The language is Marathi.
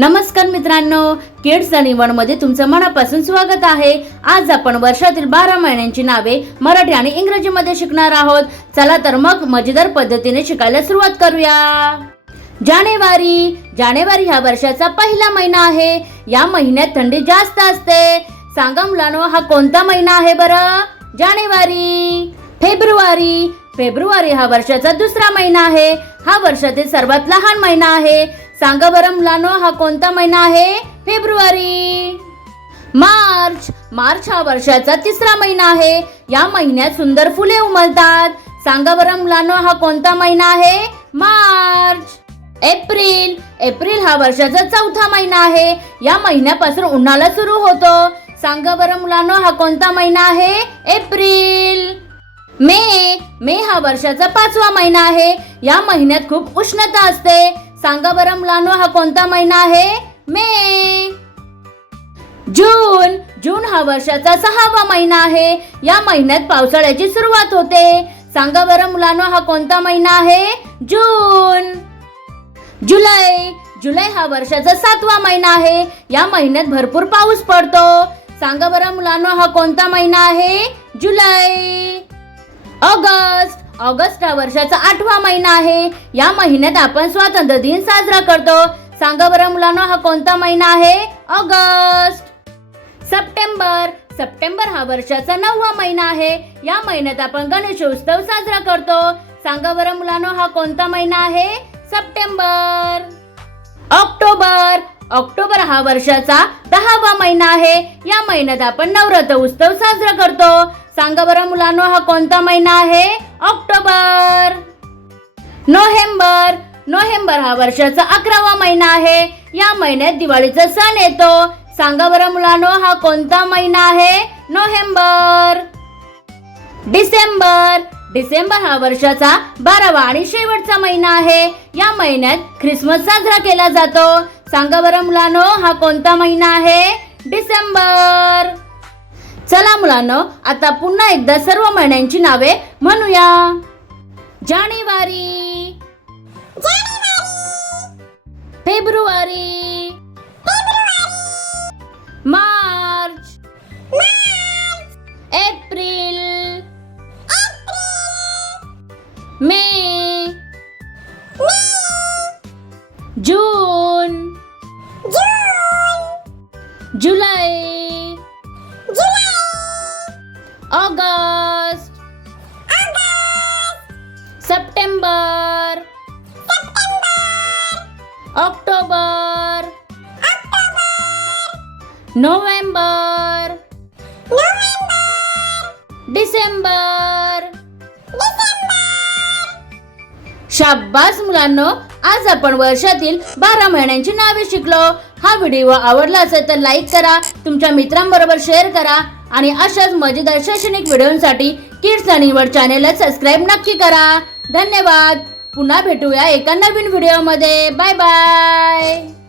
नमस्कार मित्रांनो, किड्स आणि मध्ये तुमचं मनापासून स्वागत आहे। आज आपण वर्षातील 12 महिन्यांची नावे मराठी आणि इंग्रजीमध्ये शिकणार आहोत। चला तर मग मजेदार पद्धतीने शिकायला सुरुवात करूया। जानेवारी हा वर्षाचा पहिला महिना आहे। या महिन्यात थंडी जास्त असते। सांगा मुलांनो, हा कोणता महिना आहे बरं? जानेवारी। फेब्रुवारी हा वर्षाचा दुसरा महिना आहे। हा वर्षातील सर्वात लहान महिना आहे। सांगा बरं मुलांनो, हा कोणता महिना आहे? फेब्रुवारी। मार्च हा वर्षाचा तिसरा महिना आहे। या महिन्यात सुंदर फुले उमलतात। सांगा बरं मुलांनो, हा कोणता महिना आहे? मार्च। एप्रिल हा वर्षाचा चौथा महिना आहे। या महिन्यापासून उन्हाळा सुरू होतो। सांगा बरं मुलांनो, हा कोणता महिना आहे? एप्रिल। मे हा वर्षाचा पाचवा महिना आहे। या महिन्यात खूप उष्णता असते। सांगा बरं मुलांनो, हा कोणता महिना आहे? मे। जून हा वर्षाचा सहावा महिना आहे। या महिन्यात पावसाळ्याची सुरुवात होते। सांगा बरं मुलांनो, हा कोणता महिना आहे? जून। जुलै हा वर्षाचा सातवा महिना आहे। या महिन्यात भरपूर पाऊस पडतो। सांगा बरं मुलांनो, हा कोणता महिना आहे? जुलै। ऑगस्ट हा वर्षाचा आठवा महिना आहे। या महिन्यात आपण स्वातंत्र्य दिन साजरा करतो। सांगा बरं मुलांनो, हा कोणता महिना आहे? ऑगस्ट। सप्टेंबर हा वर्षाचा 9वा महिना आहे। या महिन्यात आपण गणेशोत्सव साजरा करतो। सांगा बरं मुलांनो, हा कोणता महिना आहे? सप्टेंबर। ऑक्टोबर हा वर्षाचा 10वा महिना आहे। या महिन्यात आपण नवरात्र उत्सव साजरा करतो। सांगा बरं मुलांनो, हा कोणता महिना आहे? ऑक्टोबर। नोव्हेंबर हा वर्षाचा 11वा महिना आहे। या महिन्यात दिवाळीचा सण येतो। सांगा बरं मुलांनो, हा कोणता महिना आहे? नोव्हेंबर। डिसेंबर हा वर्षाचा 12वा आणि शेवटचा महिना आहे। या महिन्यात ख्रिसमस साजरा केला जातो। सांगा बरं मुलांनो, हा कोणता महिना आहे? डिसेंबर। चला मुलांनो, आता पुन्हा एकदा सर्व महिन्यांची नावे म्हणूया। जानेवारी, फेब्रुवारी, मार्च, एप्रिल, मे, जून, जुलै, ऑगस्ट, सप्टेंबर, ऑक्टोबर, नोव्हेंबर, डिसेंबर। शाब्बास मुलांनो, आज आपण वर्षातील 12 महिन्यांची नावे शिकलो। हा व्हिडिओ आवडला असेल तर लाईक करा, तुमच्या मित्रांबरोबर शेअर करा आणि अशाच मजेदार शैक्षणिक व्हिडिओसाठी किड्स आणि चॅनेलला सबस्क्राईब नक्की करा। धन्यवाद। पुन्हा भेटूया एका नवीन व्हिडिओमध्ये। Bye bye.